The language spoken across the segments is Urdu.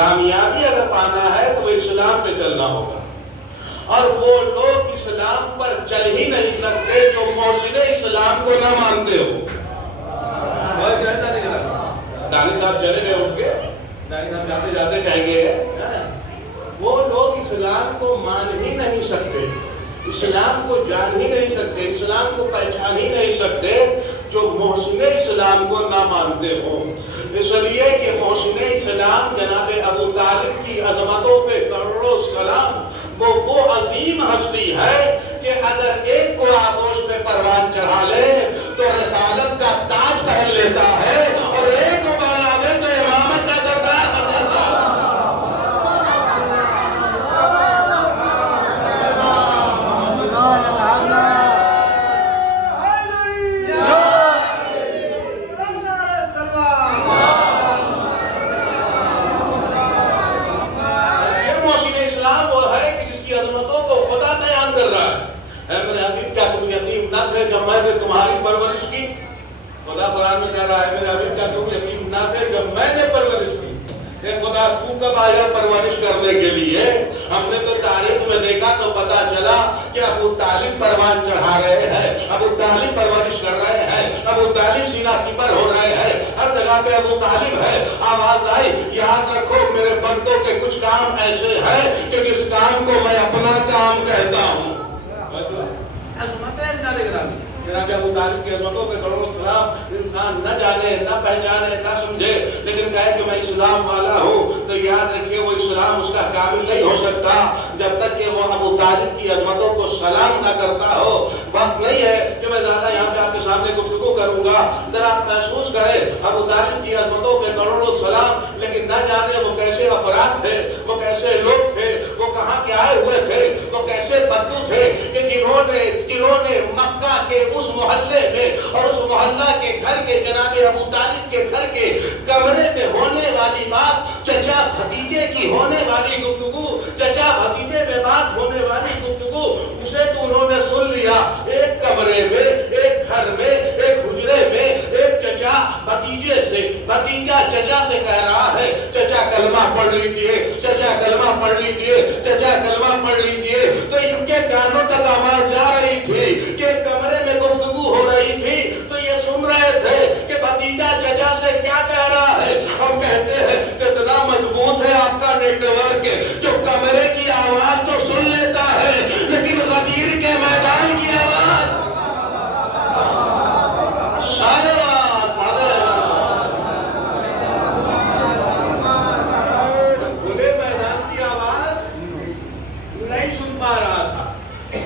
کامیابی اگر پانا ہے تو وہ اسلام پہ چلنا ہوگا، اور وہ لوگ اسلام پر چل ہی نہیں سکتے جو محسن اسلام کو نہ مانتے ہو۔ دانی صاحب چلے گئے اٹھ کے، دانی صاحب جاتے جاتے کہیں گے وہ لوگ اسلام کو مان ہی نہیں سکتے، اسلام کو جان ہی نہیں سکتے، اسلام کو پہچان ہی نہیں سکتے جو محسن اسلام کو نہ مانتے ہو۔ اس لیے کہ محسن اسلام جناب ابو طالب کی عظمتوں پہ کروڑوں سلام، وہ عظیم ہستی ہے کہ اگر ایک کو آغوش میں پروان چڑھا لے تو رسالت کا تاج پہن لیتا ہے، اور ایک کو بنا دے تو امامت کا سردار بن جاتا ہے۔ جب میں نے تمہاری پرورش کی، خدا قرآن میں کہہ رہا ہے میرے حبیب کیا تم یتیم نہ تھے جب میں نے پرورش کی؟ اے خدا تو کب آیا پرورش کرنے کے لیے؟ ہم نے تو تاریخ میں دیکھا تو پتا چلا کہ ابو طالب پروان چڑھا رہے ہیں، ابو طالب پرورش کر رہے ہیں، ابو طالب سینہ سپر ہو رہے ہیں، ہر جگہ پہ ابو طالب ہے۔ آواز آئی یاد رکھو میرے بندوں کے کچھ کام ایسے ہیں کہ جس کام کو میں اپنا کام کہتا ہوں۔ جناب ابو طالب کی عظمتوں پہ کروڑوں سلام۔ انسان نہ جانے نہ پہچانے نہ سمجھے لیکن کہے کہ میں اسلام والا ہوں، تو یاد رکھیے وہ اسلام اس کا کامل نہیں ہو سکتا جب تک کہ وہ ابو طالب کی عظمتوں کو سلام نہ کرتا ہو۔ وقت نہیں ہے کہ میں زیادہ یہاں پہ آپ کے سامنے گفتگو کروں گا، ذرا آپ محسوس کریں ابو طالب کی عظمتوں پہ کروڑوں سلام، لیکن نہ جانے وہ کیسے افراد تھے، وہ کیسے لوگ تھے، وہ کہاں کے آئے ہوئے تھے، وہ کیسے بدو تھے کہ جنہوں نے مکہ کے اس محلے میں اور اس محلہ کے گھر کے جناب ابو طالب کے گھر کے کمرے میں ہونے والی بات، چچا بھتیجے کی ہونے والی گفتگو، چچا بھتیجے میں بات ہونے والی گفتگو، اسے تو انہوں نے سن لیا۔ ایک کمرے میں، ایک گھر میں، ایک حجرے میں، ایک چچا بھتیجے سے، بھتیجا چچا سے کہہ رہا ہے چچا کلمہ پڑھ لیجئے، چچا کلمہ پڑھ لیجئے، چچا کلمہ پڑھ لیجئے۔ تو ان کے کانوں تک آواز جا رہی تھی کہ کمرے میں گفتگو ہو رہی تھی، تو یہ سن رہے تھے کہ بھتیجا چچا سے کیا کہہ رہا ہے۔ ہم کہتے ہیں کتنا مضبوط ہے آپ کا نیٹ ورک جو کمرے کی آواز تو سن لیتا ہے لیکن غدیر کے میدان کی آواز کھلے میدان کی آواز نہیں سن پا رہا تھا۔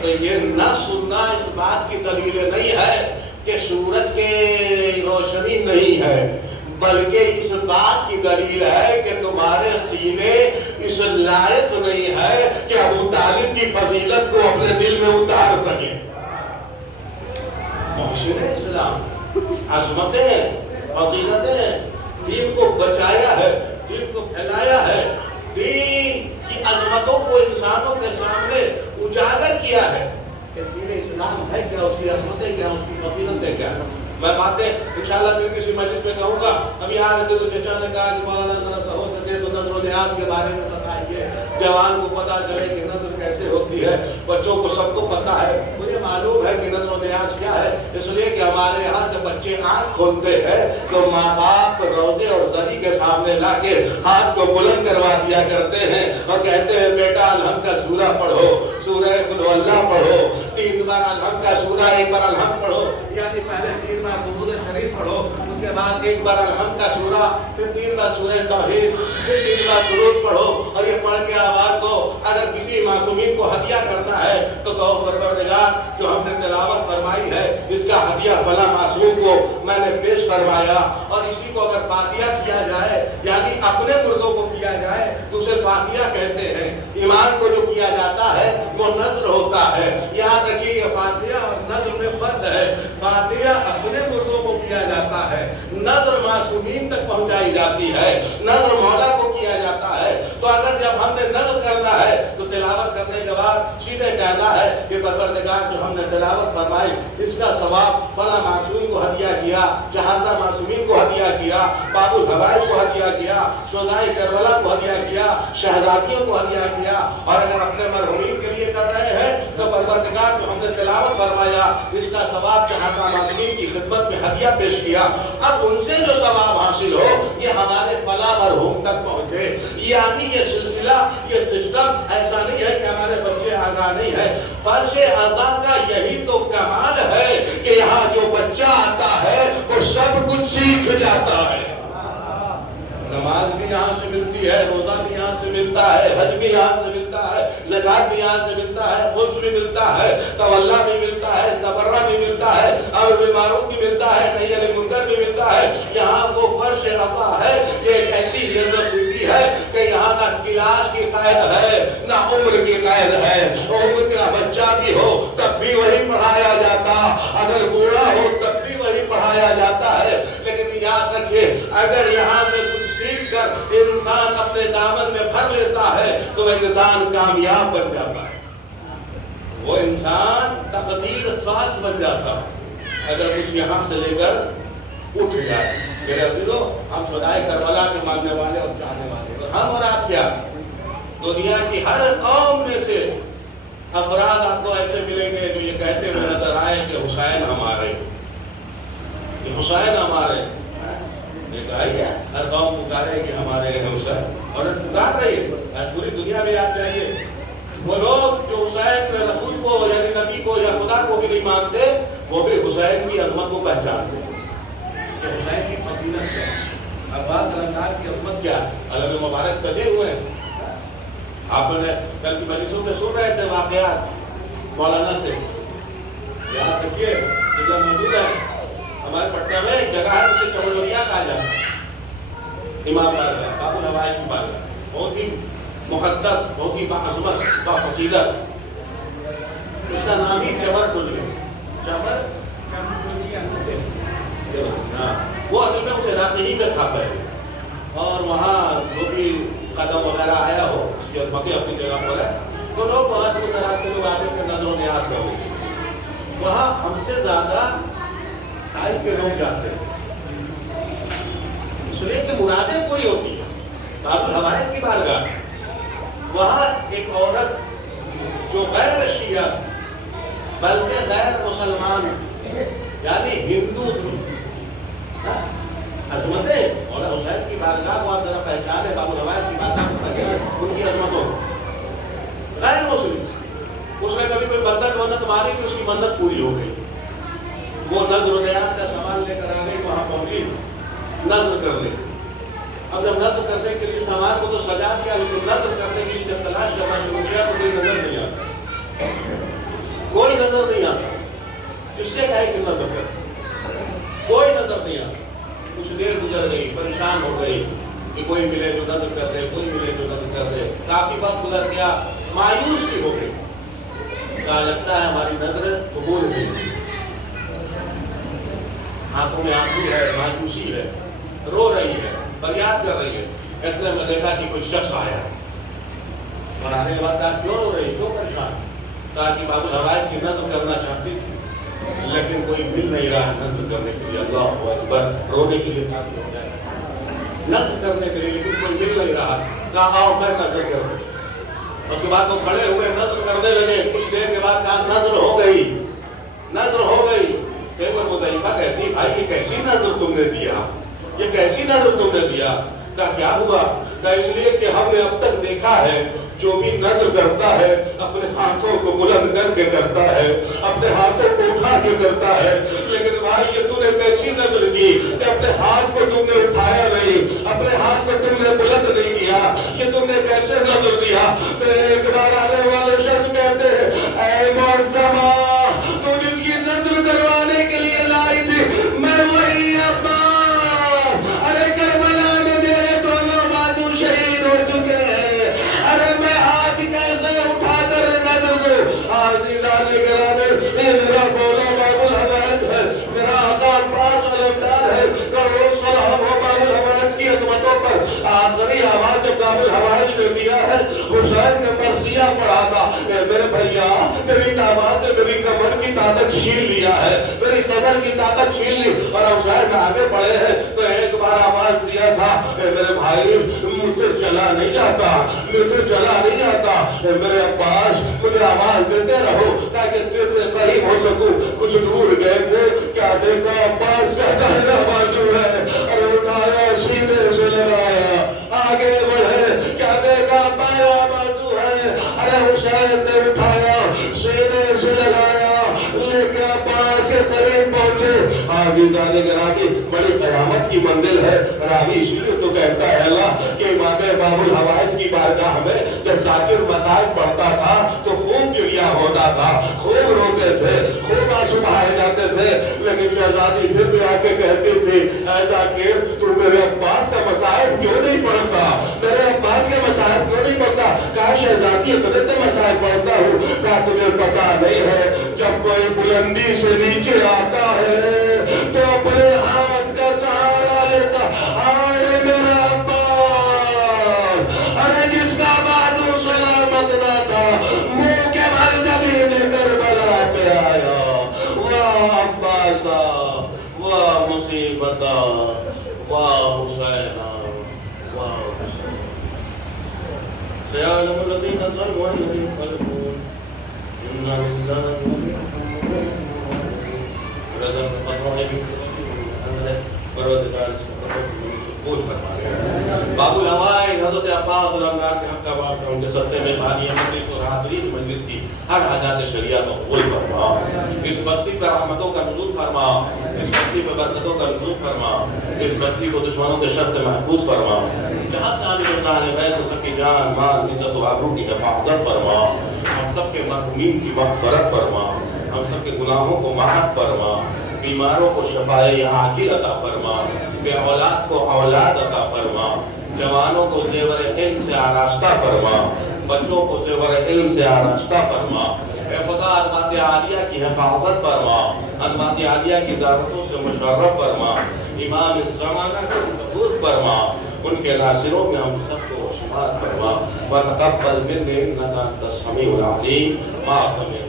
تو یہ نہ سننا اس بات کی دلیل نہیں ہے کہ سورج کی روشنی نہیں ہے، بلکہ اس بات کی دلیل ہے کہ تمہارے سینے اس لائق نہیں ہے کہ ابو طالب کی فضیلت کو اپنے دل میں اتار سکے۔ محسن اسلام، عظمتیں، فضیلتیں، دین کو بچایا ہے، دین کو پھیلایا ہے، دین کی عظمتوں کو انسانوں کے سامنے اجاگر کیا ہے کہ دین اسلام ہے کیا، اس کی عظمتیں کیا، اس کی فضیلتیں کیا۔ میں باتیں انشاءاللہ پھر کسی مجلس میں کہوں گا۔ ابھی آ رہے تھے تو چچا نے کہا کہ مولانا ذرا ہو سکے تو نظر و نیاز کے بارے میں بتائیے، جوان کو پتا چلے کہ نظر کیسے ہوتی ہے، بچوں کو سب کو پتا ہے، مجھے معلوم ہے کہ نظر و نیاز کیا ہے، اس لیے کہ ہمارے یہاں جب بچے آنکھ کھولتے ہیں تو ماں باپ روزے اور زری کے سامنے لا کے ہاتھ کو بلند کروا دیا کرتے ہیں اور کہتے ہیں بیٹا الحمد کا سورہ پڑھو، سورہ قل ہو اللہ پڑھو، 3 بار الحمد کا سورہ، 1 بار الحمد پڑھو، یعنی پہلے 3 بار درود شریف پڑھو، اس کے بعد 1 بار الحمد کا سورہ، پھر 3 بار سورہ توحید، پھر 3 بار درود پڑھو، اور یہ پڑھ کے آواز دو۔ اگر کسی معصومین کو ہدیہ کرنا ہے تو کہو پروردگار جو ہم نے تلاوت فرمائی ہے اس کا ہدیہ فلاں معصوم کو میں نے پیش کروایا۔ اور اسی کو اگر فاتحہ کیا جائے یعنی اپنے مردوں کو کیا جائے تو اسے فاتحہ کہتے ہیں۔ ایمان کو جو کیا جاتا ہے وہ نذر ہوتا ہے۔ یاد رکھیے یہ فاتحہ اور نذر میں فرق ہے۔ فاتحہ اپنے مردوں کو کیا جاتا ہے، نذر معصومین تک پہنچائی جاتی ہے، نذر مولا کو کیا جاتا ہے۔ تو اگر جب ہم نے نذر کرنا ہے تو تلاوت کرنے کے بعد سیدھے کہنا ہے کہ پروردگار جو ہم نے تلاوت فرمائی اس کا ثواب فلاں معصوم کو ہدیہ کیا، جہاں معصومین کو ہدیہ کیا، باب الحوائج کو ہدیہ کیا، شہدائے کربلا کو ہدیہ کیا، شہزادیوں کو ہدیہ کیا، اور اگر اپنے مرحومین کے لیے کر رہے ہیں تو پروردگار جو ہم نے تلاوت فرمایا اس کا ثواب جہاں معصومین کی خدمت میں ہدیہ پیش کیا، اب ان سے جو ثواب حاصل ہو یہ ہمارے فلاں مرحوم تک پہنچے۔ یعنی یہ سلسلہ، یہ سسٹم ایسا نہیں ہے کہ ہمارے بچے آگاہ نہیں ہے، فرش اعضاء کا یہی تو کمال ہے کہ یہاں جو بچہ آتا ہے وہ سب کچھ سیکھ جاتا ہے۔ نماز بھی یہاں سے ملتی ہے، روزہ بھی یہاں سے ملتا ہے، حج بھی یہاں سے ملتا ہے، زکات بھی یہاں سے ملتا ہے، خبز بھی ملتا ہے، تولا بھی ملتا ہے، تبرہ بھی ملتا ہے، امر بالمعروف بھی ملتا ہے، نہی عن المنکر بھی ملتا ہے۔ یہاں وہ فرش اعضاء ہے، یہ ایک ایسی یونیورسٹی ہے کہ یہاں نہ کلاس کی قید ہے نہ عمر کی قید ہے، عمر کا بچہ بھی ہو تب بھی وہی پڑھایا جاتا، اگر بوڑھا ہو تب بھی وہی پڑھایا جاتا ہے۔ لیکن یاد رکھیے اگر یہاں سے کچھ سیکھ کر انسان اپنے دامن میں بھر لیتا ہے تو وہ انسان کامیاب بن جاتا ہے، وہ انسان تقدیر ساز بن جاتا ہے اگر کچھ یہاں سے لے کر اٹھ جائے۔ میرے عزیزو، ہم شہدائے کربلا کے ماننے والے اور چاہنے والے، تو ہم اور آپ کیا دنیا کی ہر قوم میں سے افراد آپ کو ایسے ملیں گے جو یہ کہتے ہوئے نظر آئے کہ حسین ہمارے، کہ حسین ہمارے، ہر قوم پکارے کہ ہمارے حسین، اور پکار رہی ہے پوری دنیا میں۔ آپ جائیے وہ لوگ جو حسین رسول کو یعنی نبی کو یا خدا کو بھی نہیں مانتے، وہ بھی حسین کی عظمت کو پہچانتے کہ حسین کی فضیلت کیا، عباس رنگار کی عظمت کیا، علم مبارک سجے ہوئے ہیں۔ آپ نے کل کی مجلسوں میں سن رہے تھے واقعات مولانا سے، یاد رکھیے کہ جب موجود ہے ہمارے پٹنہ میں ایک جگہ ہے جسے چمولوریا کہا جاتا ہے، امام بارگاہ، باب الحوائج کی بارگاہ، بہت ہی مقدس، بہت ہی باعظمت، بافضیلت، اس کا نام ہی چمر ٹولیا، چمر وہ اصل میں اس علاقے ہی میں تھا پہلے، اور وہاں جو بھی قدم وغیرہ آیا ہو اس کی عظمتیں اپنی جگہ پر ہے، تو لوگ وہاں دور دراز سے لوگ آتے تھے نظر و نیاز کرنے، وہاں ہم سے زیادہ آئی کے لوگ جاتے ہیں، اس لیے کہ مرادیں کوئی ہوتی ہیں۔ باب الحوائج کی بارگاہ، وہاں ایک عورت جو غیر شیعہ بلکہ غیر مسلمان یعنی ہندو تھی، عظمتیں اور حسین کی بارگاہ کو آپ ذرا پہچانے، باب الحوائج کی بارگاہ کو پہچانے ان کی عظمتوں، غیر مسلم، اس نے کبھی کوئی منت ماری تو اس کی منت پوری ہو گئی، وہ نظر و نیاز کا سامان لے کر آ گئی، وہاں پہنچی نظر کرنے۔ اب جب نظر کرنے کے لیے سامان کو تو سجا دیا، لیکن نظر کرنے کے لیے جب تلاش کرنا شروع کیا تو کوئی نظر نہیں آتا، کوئی نظر نہیں آتا، کس سے کہے کہ نظر کر، کوئی نظر نہیں آتا۔ کچھ دیر گزر گئی، پریشان ہو گئی کہ کوئی ملے جو نظر کر دے، کوئی ملے جو نظر کر دے، کافی وقت گزر گیا، مایوس بھی ہو گئی، کہا لگتا ہے ہماری نظر قبول نہیں، آنکھوں میں آنسو ہے، مایوسی ہے، رو رہی ہے، فریاد کر رہی ہے۔ اتنے میں دیکھا کہ کوئی شخص آیا اور آنے کے بعد کہا کیوں رو رہی، کیوں پریشان؟ کہا کہ باب الحوائج کی نظر کرنا چاہتی تھی لیکن کوئی مل نہیں رہا نظر کرنے کے لیے، اللہ اکبر، رونے کے لیے کافی ہو جائے، نظر کرنے کے لیے لیکن کوئی مل نہیں رہا، کہا آؤ میں نظر کروں۔ اس کے بعد وہ کھڑے ہوئے نظر کرنے لگے، کچھ دیر کے بعد کہا نظر ہو گئی، نظر ہو گئی۔ پیغمبر مطلقہ کہتی بھائی یہ کیسی نظر تم نے دیا، یہ کیسی نظر تم نے دیا؟ کہا کیا ہوا؟ کہا اس لیے کہ ہم نے اب تک دیکھا ہے جو بھی نظر کرتا ہے اپنے ہاتھوں کو بلند کر کے کرتا ہے، اپنے ہاتھوں کو اٹھا کے کرتا ہے، لیکن بھائی یہ تم نے کیسی نظر کی کہ اپنے ہاتھ کو تم نے اٹھایا نہیں، اپنے ہاتھ کو تم نے بلند نہیں کیا، یہ تم نے کیسے نظر دیا؟ ایک بار آنے والے شخص کہتے ہیں اے معظمہ تو جس کی نظر کروانے کے لیے لائی تھی میں وہی عباس، ارے کربلا میں میرے دونوں بازو شہید ہو چکے ہیں، ارے میں ہاتھ کیسے اٹھا کر نظر دوں؟ عزیزان گرامی، یہ میرا مولا باب الحوائج ہے، میرا آقا عباس علمدار ہے، کروڑ سلام ہو باب الحوائج کی عظمتوں پر۔ آخری آواز جب باب الحوائج نے دیا ہے، حسین نے مرثیہ پڑھا حسین کی طاقت چھین لی اور حسین آگے بڑھے ہیں تو ایک بار آواز دیا تھا اے میرے بھائی مجھ سے چلا نہیں جاتا، مجھ سے چلا نہیں جاتا، اے میرے عباس مجھے آواز دیتے رہو تاکہ تجھ سے قریب ہو سکوں۔ کچھ دور گئے تھے، کیا دیکھا عباس کا داہنا بازو ہے، ارے اٹھایا سینے سے لگایا، آگے بڑھے، کیا دیکھا بایاں بازو ہے، ارے حسین نے اٹھایا سینے سے لگایا، لے کے عباس کے قریب پہنچے۔ آگے جانے کے راوی بڑی قیامت کی منزل ہے، راوی اس لیے تو کہتا ہے اللہ کہ امام باب الحوائج کی بارگاہ میں جب ذاکر مسائل پڑھتا تھا تو خوب گریہ ہوتا تھا، خوب روتے تھے، خوب آنسو بہائے جاتے تھے، لیکن شہزادی پھر بھی آ کے کہتی تھی اے ذاکر تو میرے عباس کا مسائل کیوں نہیں پڑھتا، میرے عباس کے مسائل کیوں نہیں پڑھتا؟ کہا شہزادی اتنے مسائل پڑھتا ہوں، کہا تجھے پتا نہیں ہے جب کوئی بلندی سے نیچے آتا ہے تو اپنے ہاتھ کا سہارا لیتا، آئے میرا عباس، ارے جس کا بازو سلامت نہ تھا منہ کے بھر زمین کربلا پہ آیا، واہ عباسا، واہ مصیبتا، واہ حسینا، واہ حسین۔ سيعلم الذين ظلموا أن ينقلبون إنا لله ولذا قطعه پروردگار اس کو قبول فرمائے۔ باب الحوائج حضرت عباس علمدار کے حق کا واسطہ ان کے صدقے میں خانی مجلس اور حاضرین مجلس کی ہر حاجات شریعہ کو قبول فرما، اس بستی پر رحمتوں کا نزول فرما، اس بستی پر برکتوں کا نزول فرما، اس بستی کو دشمنوں کے شر سے محفوظ فرما، جہاں طالب بیت سب کی جان مال عزت و آبرو کی حفاظت فرما، ہم سب کے مرحومین کی مغفرت فرما، ہم سب کے گناہوں کو معاف فرما، بیماروں کو شفائے عاجل عطا فرما، بے اولاد کو اولاد عطا فرما، جوانوں کو زیور علم سے آراستہ فرما، بچوں کو زیور علم سے آراستہ فرما، اے خدا ادوات عالیہ کی حفاظت فرما، ادوات عالیہ کی دعوتوں سے مشرف فرما، امام الزمانہ کو قبول فرما، ان کے ناصروں میں ہم سب کو شمار فرما، وتقبل مني انك انت السميع العليم معكم يا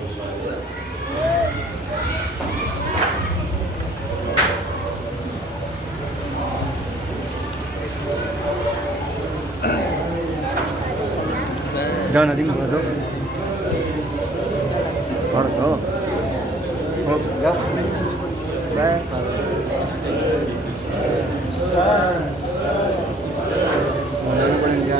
Jangan nanti nggak tuh. Baru tuh. Oh, ya. Baik. Jangan paling dia.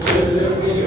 دل میں